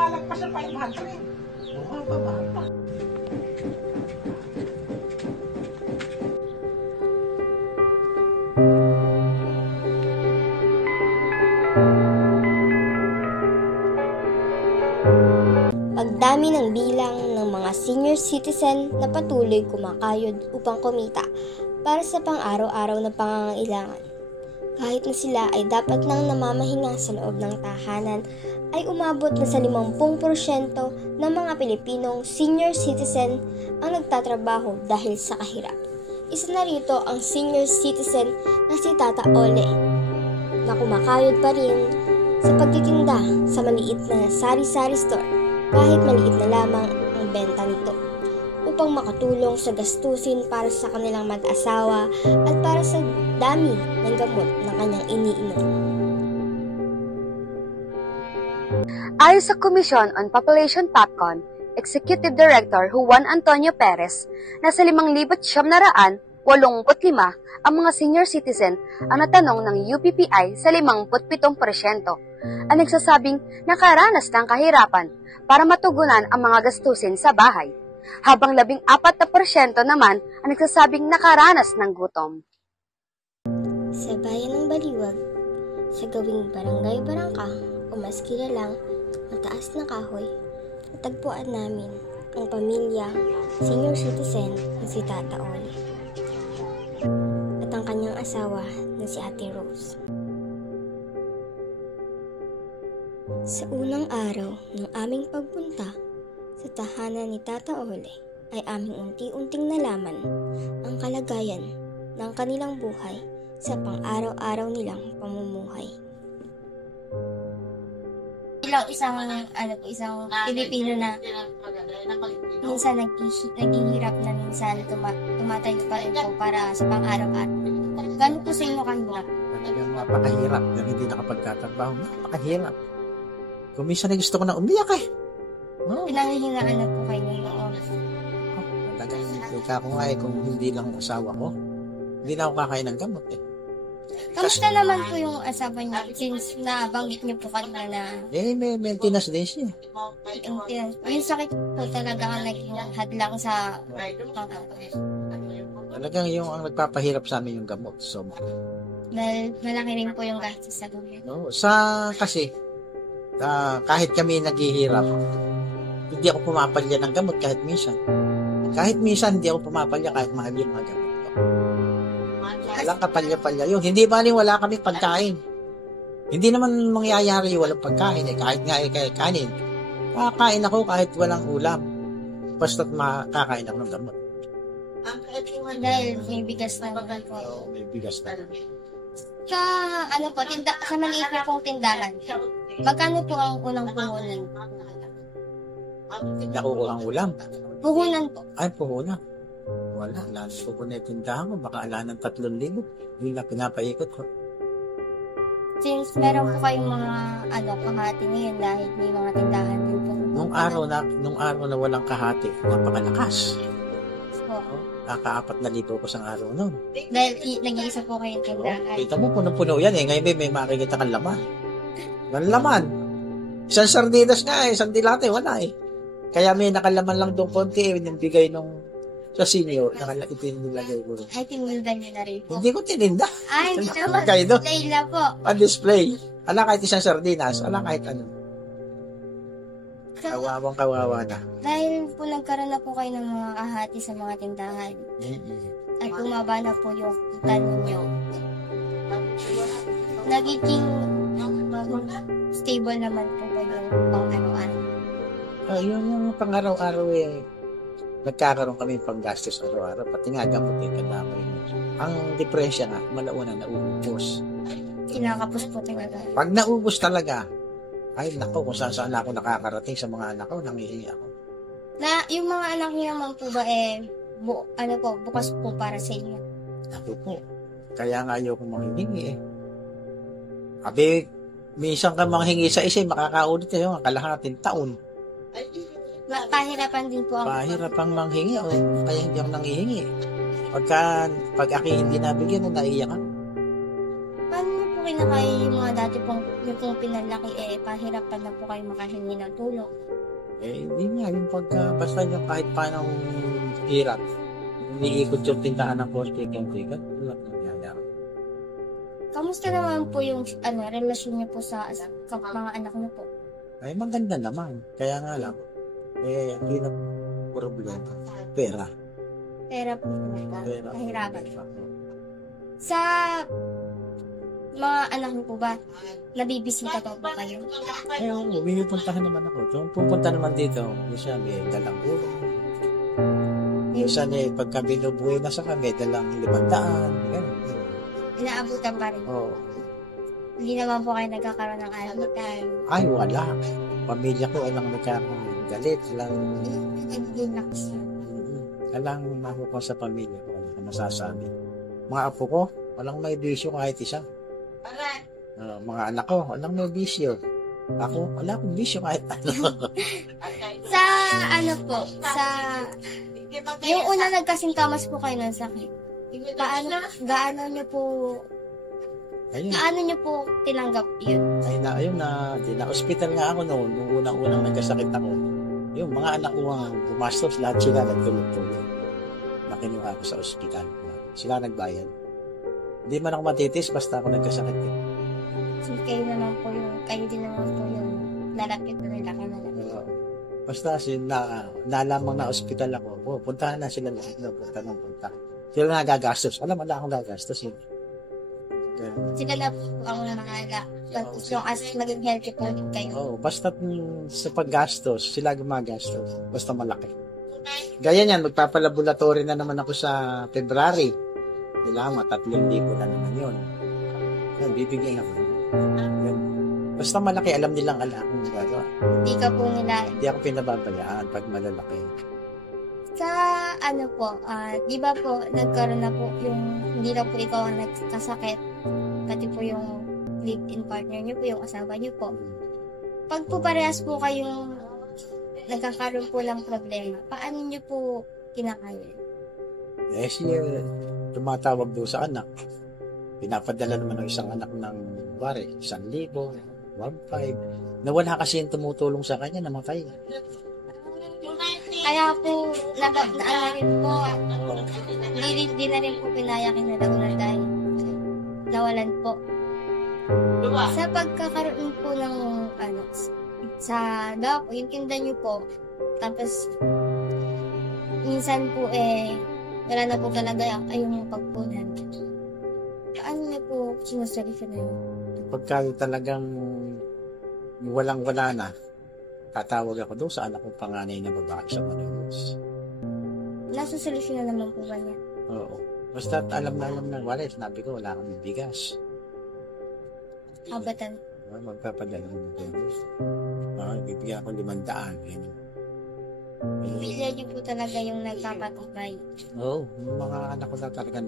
lumalagpas ng 500. Baba pa. Pagdami ng bilang ng mga senior citizen na patuloy kumakayod upang kumita para sa pang-araw-araw na pangangailangan. Kahit na sila ay dapat nang namamahinga sa loob ng tahanan, ay umabot na sa 50% ng mga Pilipinong senior citizen ang nagtatrabaho dahil sa kahirap. Isa na rito ang senior citizen na si Tata Ole, na kumakayod pa rin sa pagtitinda sa maliit na sari-sari store kahit maliit na lamang ang benta nito, upang makatulong sa gastusin para sa kanilang mag-asawa at para sa dami ng gamot na kanyang iniinom. Ayon sa Commission on Population PAPCON, Executive Director Juan Antonio Perez, nasa 5,985 ang mga senior citizen ang natanong ng UPPI sa 57%, ang nagsasabing nakaranas ng kahirapan para matugunan ang mga gastusin sa bahay, habang 14% naman ang nagsasabing nakaranas ng gutom. Sa bayan ng Baliwag, sa gawing barangay Barangka o mas kilalang Mataas na Kahoy, natagpuan namin ang pamilya senior citizen na si Tata Ole at ang kanyang asawa na si Ate Rose. Sa unang araw ng aming pagpunta sa tahanan ni Tata Ole ay aming unti-unting nalaman ang kalagayan ng kanilang buhay sa pang-araw-araw nilang pamumuhay. Isang Pilipino na minsan naghihirap na minsan tumatayo pa rin po para sa pang-araw-araw. Gano'n po sa inyo kahirap? Talagang napakahirap na hindi nakapagtatrabaho. Napakahirap. Kung minsan gusto ko na umiyak eh. No. Pinanghihingaan na po kayo ng loob. Talagang ika ko nga kung hindi lang ang asawa ko, hindi na ako kakain ng gamot eh. Kamusta naman po yung asawa niyo since nabanggit niyo po kanina na may maintenance din siya. Yung sakit po talaga ang naging hadlang sa talagang yung ang nagpapahirap sa amin yung gamot. So, dahil malaki rin po yung gastos sa gamot. No, kasi kahit kami naghihirap, hindi ako pumapalya ng gamot kahit minsan. Kahit minsan hindi ako pumapalya kahit mahal yung mga gamot ko. Walang kapalya-palya yun. Hindi baling wala kami pagkain. Hindi naman mangyayari walang pagkain eh. Kahit nga kay kanin. Kakain ako kahit walang ulam. Basta't makakain ako ng gamot. Dahil may bigas na naman po. Oo, may bigas na. Sa sa maliit na pong tindahan, magkano po ang unang puhunan? Hindi ako kulang ulam. Puhunan po. Ay, puhunan. Wala. Lalo ko na tindahan ko. Baka ala ng 3,000. Hindi na pinapaikot ko. Since meron po kayong mga kahati ngayon dahil may mga tindahan din po. Nung araw na walang kahati, napakalakas. Oo. Kaka-4,000 ko sa araw noon. Dahil nag-iisa po kayong tindahan. Kita mo, punong-puno yan eh. Ngayon may makikita kang laman. Walang laman. Isang sardinas nga eh. Isang dilate, wala eh. Kaya may nakalaman lang doon konti eh. Nabigay nung sa senior. Itinilagay ko rin. Ay, tinilda niyo na rin po. Hindi ko tininda. Ay, hindi naman. Display lang po. On-display. Ala kahit isang sardinas. Ala kahit ano. Kawawa na. Dahil po nagkaroon na po kayo ng mga kahati sa mga tindahan. At bumaba na po yung kita ninyo. Nagiging stable naman po ba yung pang-araw-araw? Yun yung pang-araw-araw eh. Nagkakaroon kami pang-gastos araw-araw. Pati nga gamot eh, kadamay. Ang depresya nga, malauna nauubos. Kinakapos po talaga. Pag naubos talaga, ay nako, kung saan ako nakakarating sa mga anak ko, nangihingi ako. Yung mga anak niyo naman po ba bukas po para sa inyo? Ako po. Kaya nga ayoko manghihingi eh. Abi, minsan ka manghingi sa isa, makakaulit kayo ang kalahating taon. Pahirapan din po ako. Pahirapang manghingi o kaya hindi ako nanghihingi. Pag ako hindi nabigyan, naiiyak ako. Paano po kinakaya yung mga dati pong, yung pong pinalaki, pahirapan na po kayo makahingi ng tulong? Hindi nga, yung basta yung kahit paano hirap, iniikot yung tindahan ng konti-konti, wala nangyayari. Kamusta naman po yung relasyon niyo po sa mga anak niyo po? Ay, maganda naman. Kaya nga lang, hindi na problema. Pera. Pera po talaga. Pera. Kahirapan. Sa mga anak niyo po ba, nabibisita po ba kayo? Oo, pupuntahan naman ako. Pupunta naman dito. Minsan may dalang ulo. Minsan pagka binubuhay na sa kami, dalang 500. Ganun. Inaabutan pa rin. Oo. Hindi naman po kayo nagkakaroon ng abutan. Ay, wala. Pamilya ko, walang nagkakagalit. Nagiging lakas. Walang ako ko sa pamilya ko. Wala ko masasabi. Mga apo ko, walang may bisyo kahit isa. Mga anak ko, walang may bisyo. Ako, wala akong bisyo kahit ano. Sa yung una nagkasingkamas po kayo ng sakit. Gaano niyo po tinanggap yun? Ayun na, na-hospital nga ako noon, nung unang nagkasakit ako. Yung mga anak ko ang gumastos, lahat sila nagtulog-tulog. Nakinuha ako sa ospital. Sila nagbayad. Hindi man ako matitis, basta ako nagkasakit. So, kayo din naman po yung lalapit na nila ka na lang. Basta nalamang na ospital ako, puntahan na sila punta. Sila na gagastos. Wala akong gagastos. Sila na po ang mga yung as maging healthy po kayo. Basta sa paggastos, sila gumagastos. Basta malaki. Gaya niyan, magpapalaboratory na naman ako sa February. Kailangan 3,000 na naman yun. Bibigyan ako. Basta malaki, alam nilang akong gagawa. Hindi ako pinababayaan pag malalaki. Sa di ba po, nagkaroon na po yung, hindi na po ikaw ang nagkasakit, pati po yung live-in partner niyo po, yung asawa niyo po. Pag po parehas po kayong nagkakaroon po ng problema, paano niyo po kinakaya? Siya tumatawag doon sa anak. Pinapadala naman ng isang anak ng 1,000, 1,500. Nawala kasi yung tumutulong sa kanya, namatay. Kaya po, hindi na rin po pinayakin na lagunan dahil nawalan po. Sa pagkakaroon po ng yung tinda nyo po, tapos minsan po wala na po talaga yung pagpunan. Paano na po sinusolusyon na yun? Pagka talagang walang-wala na, tatawag ako doon sa anak kong panganay na babae sa Malolos. Nasa solusyon na naman po ba niya? Oo. Basta alam na wala. Sinabi ko, wala akong bigas. Abatan. Magpapadala ko ng bigas. Bibigyan ako 500. Bibigyan niyo po talaga yung nagpapatubay. Oo. Yung mga anak ko na talaga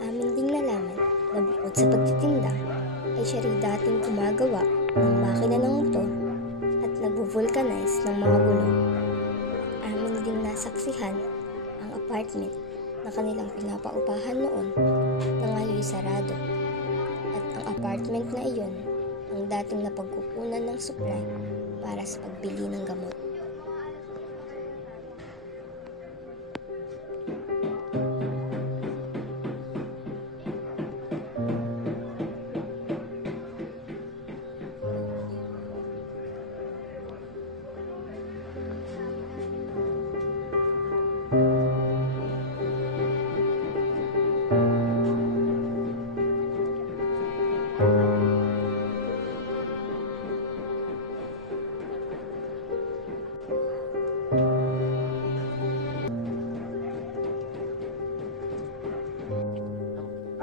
Amin ding nalaman na bukod sa pagtitinda, ay siya rin dating gumagawa ng makina ng motor at nagvo-vulcanize ng mga gulong. Amin ding nasaksihan ang apartment na kanilang pinapaupahan noon na ngayon sarado. At ang apartment na iyon ang dating napagkukunan ng supply para sa pagbili ng gamot.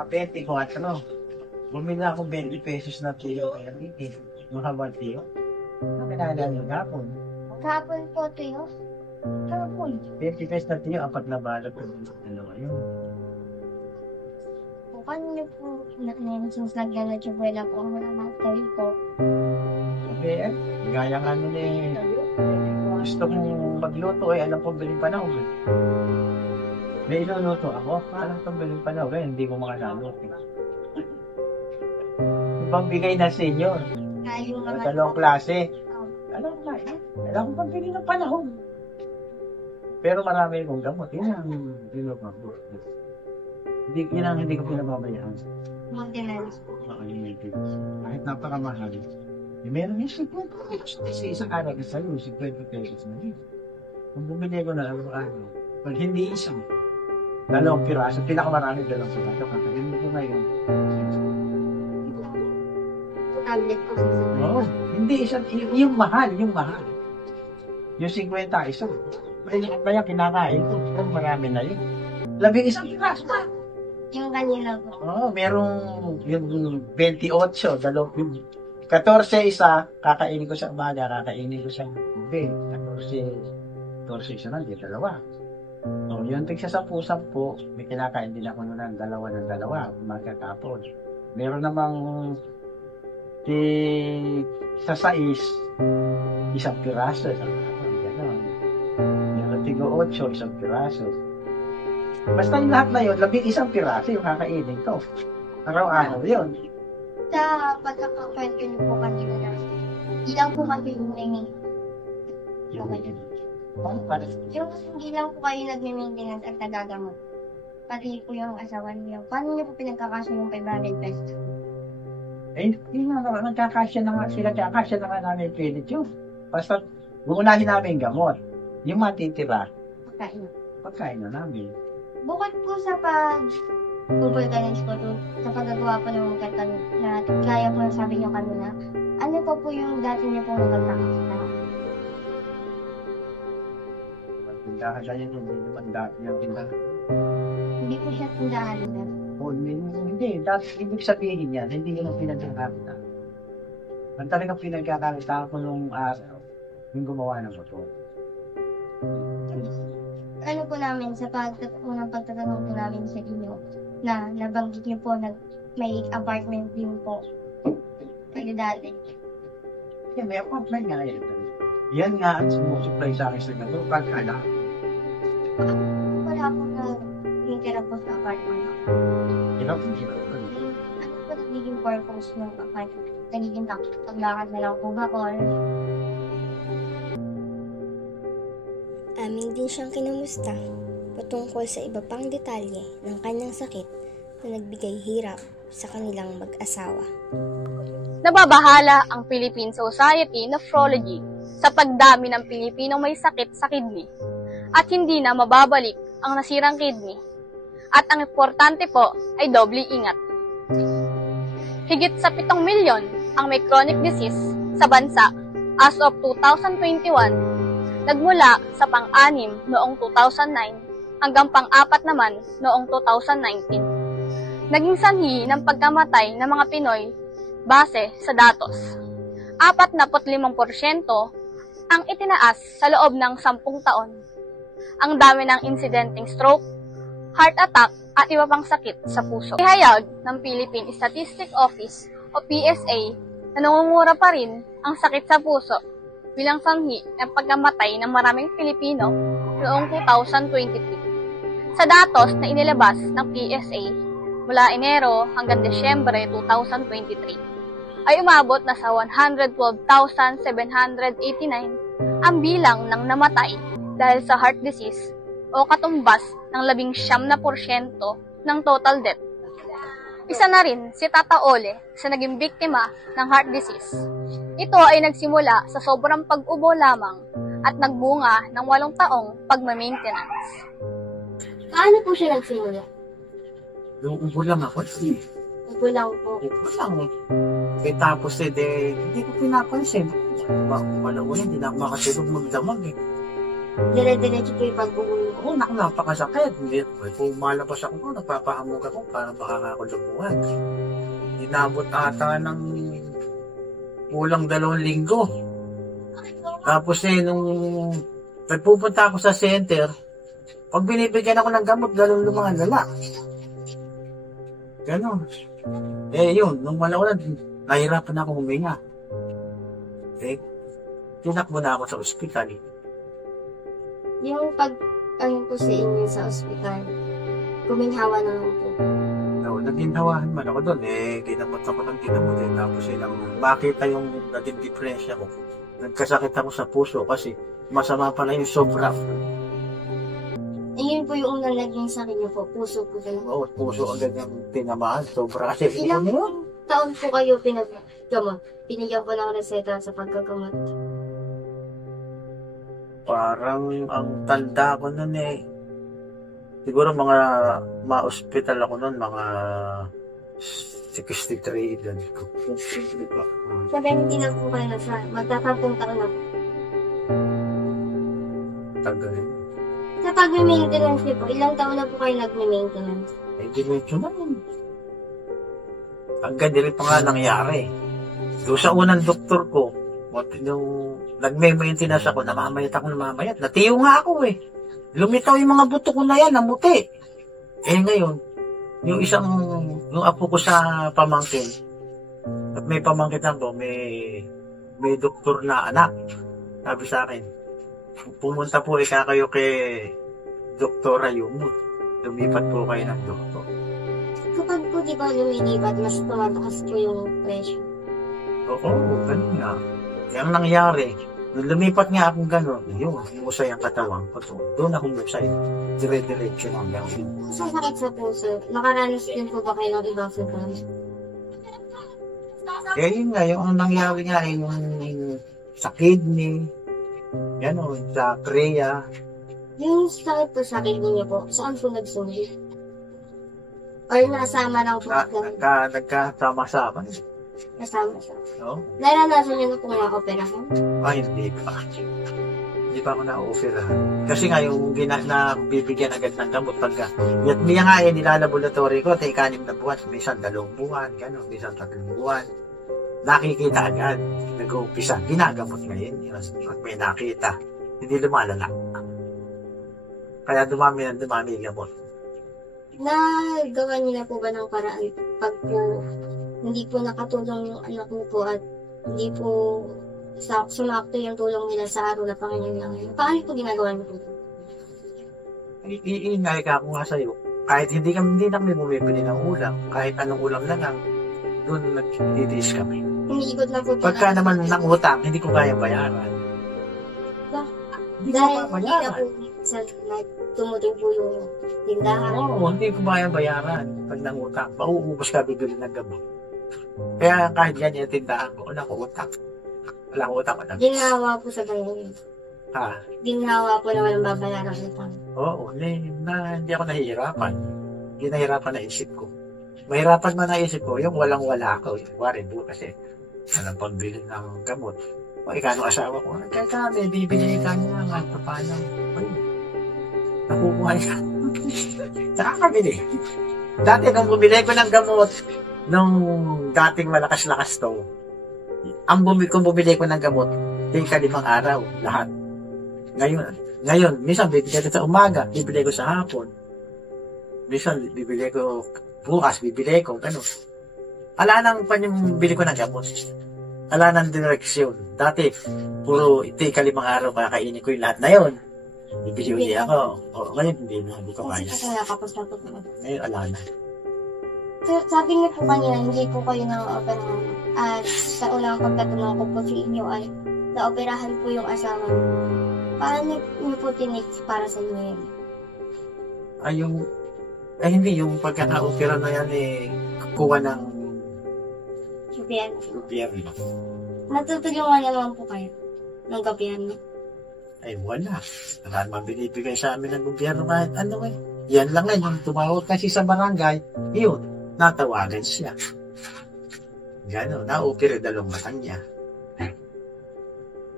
Kapente ko at bumili akong 20 pesos na tuyo kaya hindi. Yung habang tuyo. Nakinala yung hapon. Kahapon po ito Hapon. 20 pesos na tuyo, 4 na balot ko. Yun. Paano niyo po lagyan na tsubuela po ang mga tayo po? Sabi gaya nga nun gusto kong magluto alam ko bilhin pa na ako. May iluluto ako. Parang pagbaling pa na, hindi ko makalaluto. Ibang bigay na senior. Kayo mga Dalawang klase. Alam ko na, alam ko pambili ng panahon. Pero marami akong gamot. Yun ang dinagawa. Hindi ko pinababayaan. maintenance. Kahit napakamahal. Meron yung 50 pesos. Isang araw na sa'yo, 50 pesos na rin. Kung bumili ko na araw-araw, pag hindi isang, dalawang piraso, pinakamarami dalawang piraso. Kakainin ko ngayon. Tablet ko sa Oo, hindi isang, yung mahal. Yung 50 isang. Kaya kinakain ko, kung marami na yun. 11 piraso pa. yung kanila po. Oo, merong yung 28, 14 isa, kakainin ko sa umaga, kakainin ko sa gabi. 14 isa lang, di dalawa. So, yung tig sa 10-10, may kinakain din ako ng dalawa, magkatapon. Meron namang sa 6, isang piraso, gano'n. Meron tig 8, isang piraso. Basta yung lahat na yun, 11 piraso yung kakainin ko. Araw-araw yun. Sa pagkakakwento niyo po kanina na, ilang po kasi yung yung hindi lang po kayo nagme-maintenance at nagagamot. Pati po yung asawa niyo. Paano niyo po pinagkakasya yung 500 pesos? Eh, yun nga, nagkakasya na nga namin pilit yun. Basta, uunahin namin gamot. Yung matitira, pagkain na namin. Bukod po sa pag-organize ko doon, sa paggagawa po ng mga kanta na kaya po sabi niyo kanina, ano po yung dati niyo po nagkakasya? Tindahan na yun, hindi naman dati yung tindahan. Hindi po siya tindahan na. O, hindi, dati, ibig sabihin yan, hindi yun ang pinagkakalita. Ang talagang pinagkakalita ko nung araw, yung gumawa ng motor. Ano po namin, sa unang pagtatanong po namin sa inyo, na nabanggit niyo po na may apartment din po kayo dati. Yeah, may apartment nga yun. Yan nga ang sumusupply sa akin sa gato, pagkala. Wala po na tira po sa apartment. Hirap. Ano po nagiging purpose ng apartment? Nagiging paglakad na lang po ba or Amin din siyang kinamusta patungkol sa iba pang detalye ng kanyang sakit na nagbigay hirap sa kanilang mag-asawa. Nababahala ang Philippine Society of Nephrology sa pagdami ng Pilipinong may sakit sa kidney at hindi na mababalik ang nasirang kidney. At ang importante po ay doble ingat. Higit sa 7 milyon ang may chronic disease sa bansa as of 2021, nagmula sa pang-6 noong 2009 hanggang pang-4 naman noong 2019. Naging sanhi ng pagkamatay ng mga Pinoy base sa datos. 45% ang itinaas sa loob ng 10 taon. Ang dami ng insidenteng stroke, heart attack at iba pang sakit sa puso. Ihayag ng Philippine Statistics Office o PSA na nangungura pa rin ang sakit sa puso bilang sanhi ng pagkamatay ng maraming Pilipino noong 2023. Sa datos na inilabas ng PSA mula Enero hanggang Desyembre 2023, ay umabot na sa 112,789 ang bilang ng namatay dahil sa heart disease o katumbas ng 19% ng total death. Isa na rin si Tata Ole sa naging biktima ng heart disease. Ito ay nagsimula sa sobrang pag-ubo lamang at nagbunga ng 8 taong pagma-maintenance. paano po siya nagsimula? Yung ubo lang ako, Upo lang po. ubo lang. Eh, tapos hindi ko pinapansin. Wala ko hindi na ako makatulog magdamag eh. Dire-diretso po yung pag-uwi. Oo, napakasakit. Hindi, kung malabas ako, nagpapahamog ako para makakakulubungan. Inabot ata ng kulang 2 linggo. Tapos nung nagpupunta ako sa center, pag binibigyan ako ng gamot, galong lumalala. Ganon. Yun, nung malawalan, nahirapan ako huminga. Tinakbo na ako sa ospital. Yung pag ano po sa inyo sa ospital? Guminhawa naman po. No, naginhawahan man ako doon. Ginamot ako ng ginamot. Tapos ilang makita yung naging depresya ko. Nagkasakit ako sa puso kasi masama pala yung sobra. Ayun po yung unang naging sa kanya po. Puso po talaga. Oo, puso agad yung tinamaan. Sobra kasi. Ilang taon po kayo pinaggamot? Binigyan po ng reseta sa paggagamot. Parang ang tanda ko nun siguro mga ma-hospital ako nun, mga 63 edad ko. Sa 20 na po kayo na sa magtatapong taon na po. Tagal. Sa pag-maintenance niyo po, ilang taon na po kayo nag-maintenance? Diretso na yun. Ang ganda rin pa nga nangyari. Doon sa unang doktor ko, nung nagme-maintenance ako, namamayat. Natiyo nga ako Lumitaw yung mga buto ko na yan, namuti. Ngayon, yung apo ko sa pamangkin, at may pamangkin ako, may doktor na anak. Sabi sa akin, pumunta po kayo kay Doktora Yumut. Lumipat po kayo ng doktor. Kapag po di ba lumilipat, mas tumatakas po yung pressure. Oo, ganun nga. Yung nangyari, nung lumipat nga akong gano'n, yun, humusay ang katawan ko. Doon ako humusay. Dire-diretso lang lang. Sa sakit sa puso, nakaranas din po ba kayo ng ibang symptoms? Yun nga, yung nangyari nga, yung sa kidney, gano'n, sa krea. Yung sakit po sa kidney niyo po, saan po nagsulit? Or nasama lang po? Nagkasama-sama. Nasama siya. No? Naranasan niyo na po nga operahan? Ay, hindi pa. Hindi pa ako na-offerahan. Kasi nga, yung bibigyan agad ng gamot pagka. Yat niya nga nilalaboratory ko, 6 na buwan, minsan 2 buwan, gano'n, minsan 3 buwan. Nakikita agad. Nag-uumpisa. Ginagamot ngayon. Pag may nakita, hindi lumalala. Kaya dumami yung gamot. Nagawa niyo na po ba ng paraan pag po hindi po nakatulong yung anak niyo po at hindi po sumakto yung tulong nila sa araw na pangangailangan? Paano po ginagawa niyo po? Iingay ka ako nga sa'yo. Kahit hindi na kami bumibili ng ulam, kahit anong ulam na lang, doon nagtitiis kami. Umiikot na po. Pagka naman ng utang, hindi ko kaya bayaran. Dahil hindi na po sa tumutubo yung tindahan. Oo, hindi ko kaya bayaran pag nang utang. Mauubos ka bibili ng gamot. Kaya kahit ganyan yung tindahan ko, wala ko utang. Ginawa po sa ganyan. Ha? Ginawa po na walang babayaran ng utang. Oo, hindi ako nahihirapan. Hindi nahihirapan na isip ko. Mahirapan man na isip ko, yung walang-wala ako. Wari po kasi, walang pambili ng gamot. O ikaw ng asawa ko, kaya kami, bibili ka niya nga, paano? Nakukuhay ka. Nakakabili. Dati nung bumili ko ng gamot, nung dating malakas-lakas to, kung bumili ko ng gamot, 5 araw, lahat. Ngayon, minsan bibili ko sa umaga, bibili ko sa hapon. Minsan, bibili ko bukas, gano'n. Ala nang bili ko ng gamot. Ala nang direksyon. Dati, puro 5 araw, kakainin ko yung lahat na yun. Bibili ulit ako. O, ngayon, hindi ko kaya. Kasi nakapos-tapos na. Ngayon, ala na. So, sabi niyo po kanina, hindi po kayo na-operahan. At sa unang pagtatanong ko po sa inyo ay na-operahan po yung asawa niyo. Paano niyo po tinik para sa inyo yun? Hindi, yung pagkaka-opera na yan kukuha ng gobyerno. Natutulungan naman po kayo ng gobyerno. Ay, wala. Wala naman binibigay sa amin ng gobyerno kahit ano Yan lang yung tumawag kasi sa barangay, yun, natawagan siya. Gano'n, na-opera 2 mata niya.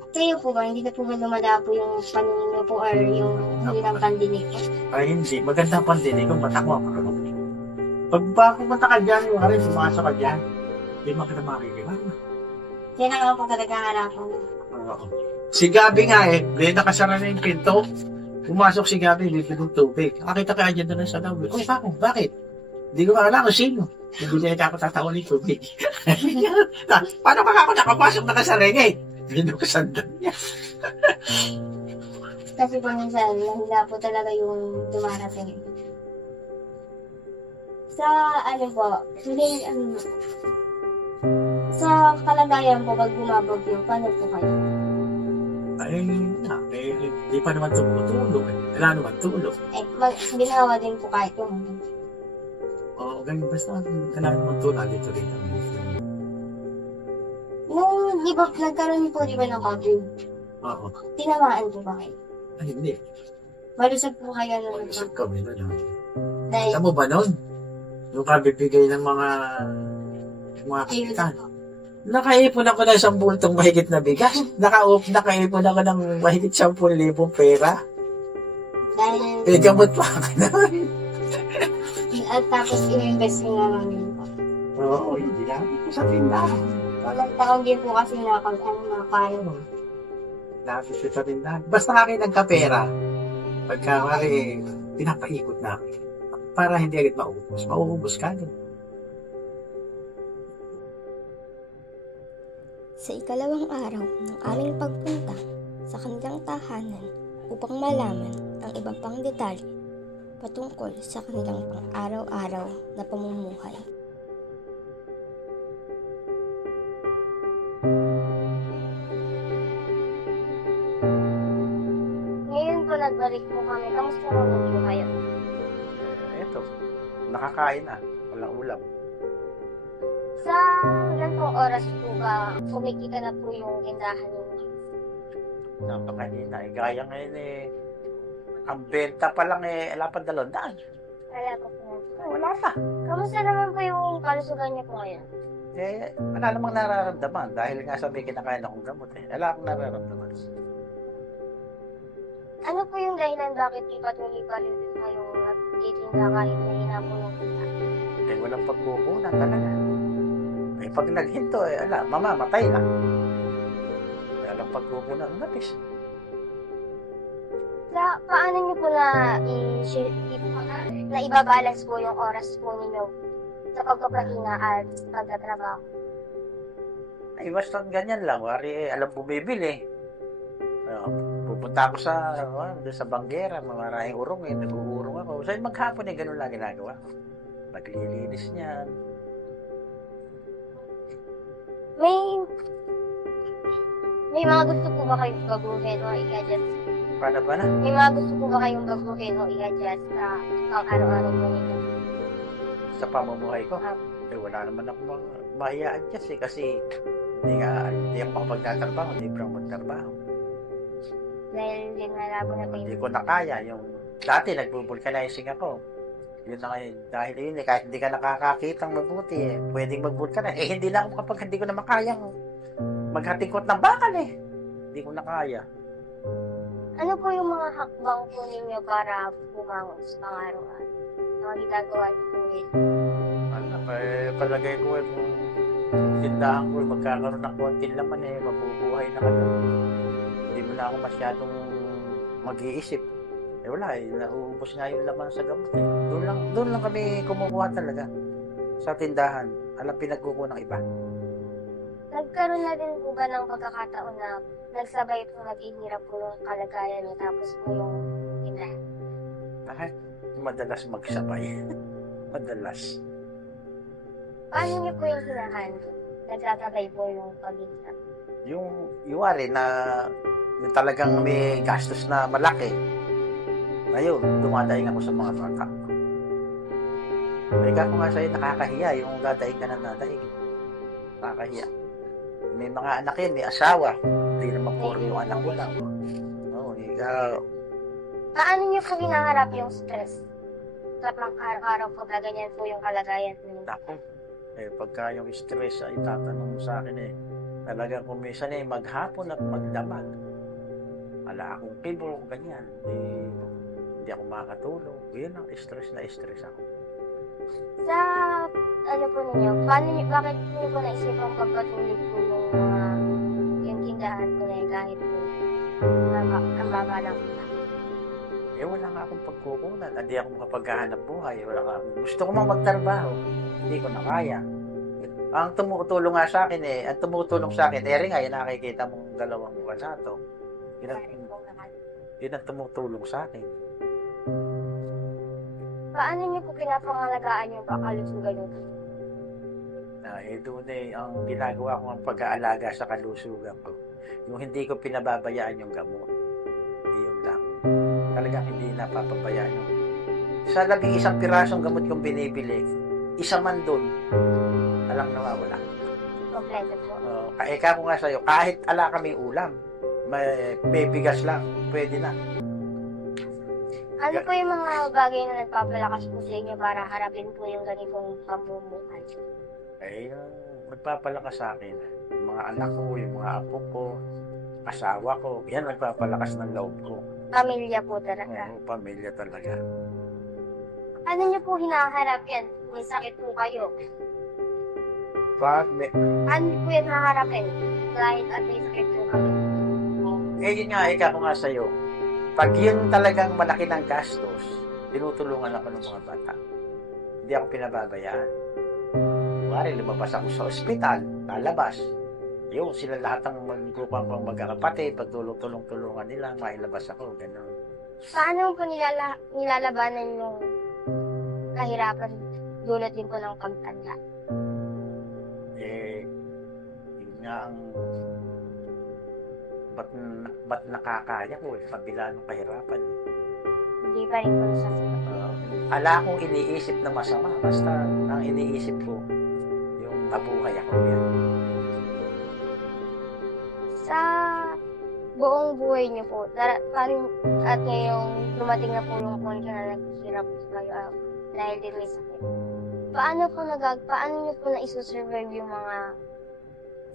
Kayo po ba, hindi na po ba lumala po yung paningin niyo po or yung hirang pandinig po? Ay, hindi. Magandang pandinig kung mata ko. Pag pumunta ka dyan, yung rin, sumasok ka dyan, hindi makita makikilala. Yan ang po talaga harapan. Oo. Si Gabi nga may nakasara na yung pinto. Pumasok si Gabi, bibili ng tubig. Nakita ka dyan doon sa loob. Uy, bakit? Hindi ko makala kung sino. Hindi niya ako tatawa ng tubig. Paano ka ako nakapasok nakasarengay? Hindi ko kasandan niya. kasi po minsan, mahina po talaga yung dumarating. Sa ano po, hindi, sa kalagayan po, pag bumabagyo, paano po kayo? Ay, di pa naman tumutulog eh. Wala naman tulog. Ginawa din po kahit yung Oo, ganun. Basta kailangan naman tulog dito rin. nung, di ba, nagkaroon po, di ba, ng COVID? Oo. Tinamaan po ba kayo? Ay, hindi. Malusog po kayo nung Malusog kami na lang. dahil Alam mo ba nun? Yung kabibigay ng mga kayo kapitan. na po. Nakaipon ako ng 10 bultong mahigit na bigas. Nakaipon ako ng mahigit 10,000 pera. Dahil, Gamot pa ako na. at tapos in-invest nyo naman yun po. Oo, hindi lang. Sa tindahan. Walang taon din po kasi na pag kayo. Lapis sa tindahan. Basta kami nagkapera. Pagka kami, pinapaikot namin. Para hindi agad maubos. Mauubos ka din. Sa ikalawang araw ng aming pagpunta sa kanilang tahanan upang malaman ang iba pang detalye patungkol sa kanilang pang-araw-araw na pamumuhay. Ngayon po nagbalik po kami. Kamusta naman po kayo? Ito, nakakain na. Walang ulam. Sa ganitong oras po ba, kumikita na po yung tindahan ninyo? Napakanina. Gaya ngayon ang benta pa lang wala pa 200. Wala po po. Wala pa. Kamusta naman po yung kalusugan niyo po ngayon? Wala namang nararamdaman. Dahil nga sabi kinakain akong gamot Wala akong nararamdaman. Ano po yung dahilan bakit ipatuloy pa rin kayong nagtitinda kahit mahina po yung kita? Walang pagkukunan talaga. Pag naghinto, mamamatay na. Walang pagkukunan ng napis. Paano niyo po na ibabalance po yung oras po ninyo sa pagpapahinga at pagtatrabaho? Basta ganyan lang. Alam bumibili. Pupunta ako sa Banggera, maraming urong nag-uurong ako. So maghapon ganun lang ginagawa. Naglilinis niyan. May mga gusto po ba kayong baguhin o i-adjust? Paano ba na? May mga gusto po ba kayong baguhin o i-adjust sa pang-araw-araw po ninyo? Sa pamumuhay ko? Wala naman ako ma-i-adjust kasi hindi ako makapagtatrabaho, hindi pa ako magtrabaho. Dahil din malabo na po Hindi ko na kaya. Dati nag-vulcanizing ako. Yun na ngayon. Dahil yun kahit hindi ka nakakakitang mabuti pwedeng mag-vulcanize. Hindi na ako kapag hindi ko na makayang maghatingkot ng bakal Hindi ko na kaya. Ano po yung mga hakbang po ninyo para bumangon sa pang-araw-araw? Mga ginagawa niyo po Palagay ko kung tindahan ko magkakaroon ng konting laman mabubuhay na ka doon. Hindi mo na ako masyadong mag-iisip. Wala nauubos nga yung laman sa gamot Doon lang kami kumukuha talaga sa tindahan. Alam pinagkukuha ng iba. Nagkaroon na din po ba ng pagkakataon na nagsabay po naghihirap po yung kalagayan niyo tapos po yung tindahan? Madalas magsabay. Madalas. Paano niyo po yung hinahandle? Nagsatabay po yung pag-iisap? Yung ari na yung talagang may gastos na malaki. Ngayon, dumadaing ako sa mga kontak. Ika ko nga sa'yo, nakakahiya yung dadaig ka ng dadaig. Nakakahiya. May mga anak yun, may asawa. Hindi naman puro yung anak ko lang. Paano niyo po hinaharap yung stress? Sa pang-araw-araw po na ganyan po yung kalagayan niyo? Ako, pagka yung stress ay tatanong sa akin talagang kung minsan maghapon at magdamag. Wala akong kibo, ganyan. Hindi ako makatulog. Yun ang stress ako. Sa ano po ninyo, bakit niyo po naisipang pagpatuloy po yung tindahan po kahit po ang baba lang po? Wala nga akong pagkukunan. Hindi ako makapaghahanap buhay. Gusto ko mang magtrabaho. Hindi ko na kaya. Ang tumutulong nga sa akin rin nga yung nakikita mong 2 buwan na to. Yun ang tumutulong sa akin. Paano niyo po pinapangalagaan yung kalusugan niyo? Doon ang ginagawa ko ang pag-aalaga sa kalusugan ko. Yung hindi ko pinababayaan yung gamot. Yun lang. Talagang hindi napapabayaan yung... Sa 11 pirasong gamot kong binibili, isa man doon, alang nawawala. Kompleto po. Eka ko nga sa'yo, kahit ala kami ulam, may bigas lang, pwede na. Ano po yung mga bagay na nagpapalakas po sa inyo para harapin po yung ganitong pamumuhay? Nagpapalakas sa akin. Yung mga anak ko, yung mga apo ko, asawa ko, yan nagpapalakas ng loob ko. Pamilya po talaga. Oo, pamilya talaga. Ano niyo po hinaharap yan? May sakit po kayo. Ano po yan haharapin? Kahit at may sakit po kayo. Yun nga, ika ko nga sa'yo. Pag yun talagang malaki ng gastos, tinutulungan ako ng mga bata. Hindi ako pinababayaan. Kuwari, lumabas ako sa ospital, lalabas. Yun, sila lahat ang magkukuha pang magkakapatid, pagtulong-tulong-tulungan nila, mailabas ako, gano'n. Paano po nilalabanan yung kahirapan dulot din po ng pagtanda? Yun nga ang ba't nakakaya ko kabila ng kahirapan. Hindi pa rin po sa Ala akong iniisip na masama, basta ang iniisip ko, yung mabuhay ako yan. Sa buong buhay niyo po, at ngayong dumating na po yung punto na naghihirap kayo dahil din may sakit. Paano niyo po na isusurvive yung mga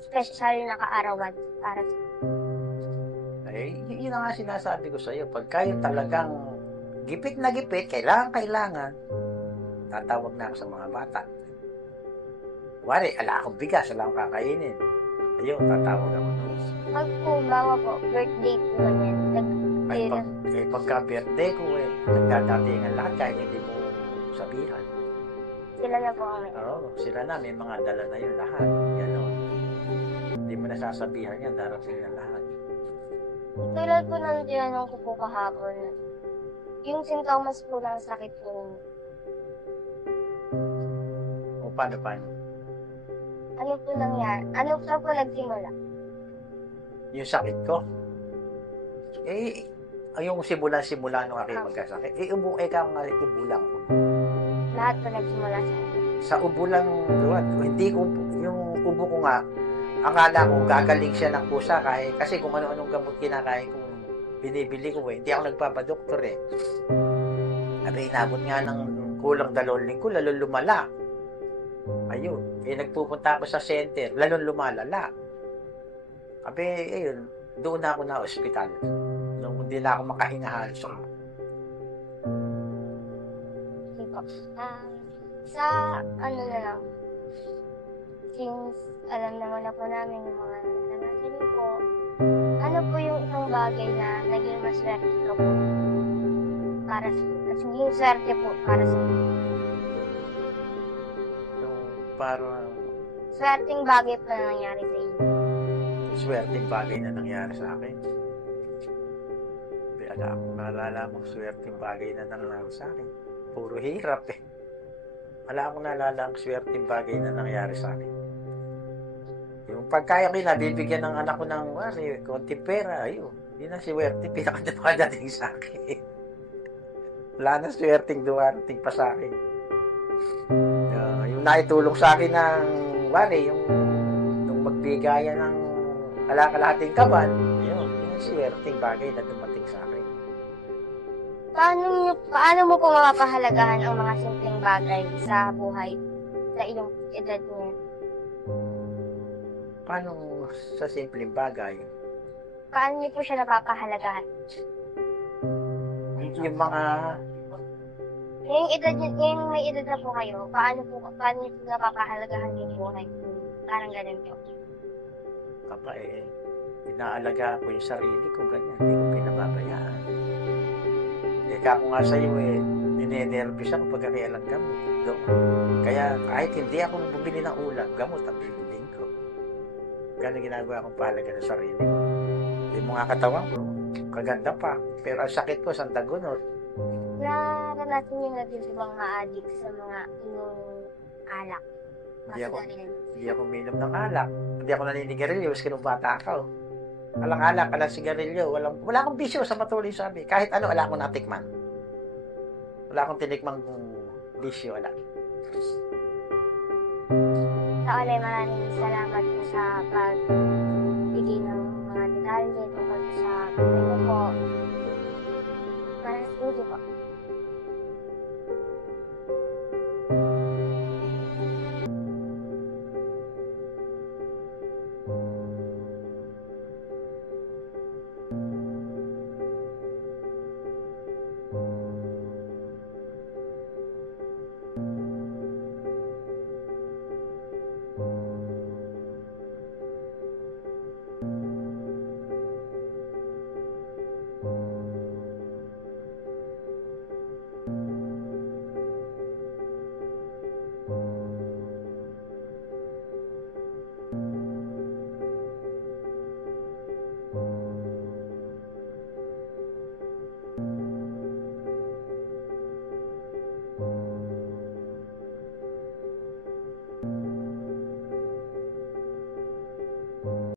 special na kaarawan para sa Yun ang nga sinasabi ko sa'yo. Pag kayo talagang gipit na gipit, kailangan, tatawag na ako sa mga bata. Wari, ala akong bigas, ala akong kakainin. Ayun, tatawag ako doon. Pag po, bawa po, birthday po ganyan. Pagka birthday ko nagdadatingan lahat kahit hindi mo sabihan. Sila na po kami. Oo, sila na, may mga dala na yun lahat. Ganon. Hindi mo nasasabihan yan, darating na lahat. Tulad po ng tinanong ko po kahapon, yung sintomas po ng sakit po ninyo. O paano? Ano po nangyari? Ano po nagsimula? Yung sakit ko? Yung simula nung aking magkasakit. Ubo lang. Lahat po nagsimula sa akin. Sa ubo lang doon. Hindi ko, yung ubo ko nga, akala ko gagaling siya ng pusa kasi kung ano-anong gamot kinakain kong binibili ko hindi ako nagpapadoktor inabot nga ng kulang 2 linggo, lalong lumala. Ayun, nagpupunta ako sa center, lalong lumalala. Ayun, doon na ako na ospital. Nung hindi na ako makahinga halos. Sa ano na lang, since alam naman na po namin yung mga nananalig po, ano po yung isang bagay na naging maswerte ko po para sa naging swerte po para sa Yung parang swerteng bagay po na nangyari sa inyo. swerteng bagay na nangyari sa akin. Wala akong naalala mong swerteng bagay na nangyari sa akin. Puro hirap Wala akong naalala ang swerteng bagay na nangyari sa akin. Yung pagkaya ko nabibigyan ng anak ko ng konti pera, ayun. Hindi na swerte, pinakadating sa akin. Wala na swerteng dumating pa sa akin. Yung naitulong sa akin ng yung magbigayan ng kalakalahating kaban, yun, yung swerteng bagay na dumating sa akin. Paano mo po mapapahalagahan ang mga simpleng bagay sa buhay sa iyong edad niya? Paano sa simpleng bagay? Paano niyo po siya napapahalagahan? Yung mga... Yung may edad na po kayo, paano niyo po napapahalagahan yung buhay? Parang ganun po. Inaalagaan ko yung sarili ko, ganyan. Hindi ko pinababayaan. Kaya ako nga sa'yo ninenervous ako pag kailang gamot. Kaya kahit hindi ako bumili ng ulam, gamot ang bibilin ko. Ganun ginagawa kong pahalaga sa sarili ko. Yung mga katawan ko, kaganda pa. Pero ang sakit ko, sa dagunot. Naranasan niyo na din sa mga addict sa mga inyong alak. Hindi ako minom ng alak. Hindi ako naninigarilyo, maski nung bata ako. Alak-alak, alang sigarilyo. Wala akong bisyo sa patuloy sabi. Kahit ano, wala akong natikman. Wala akong tinikmang bisyo, wala. Sa ulay, maraming salamat po sa pagbigay ng mga detalye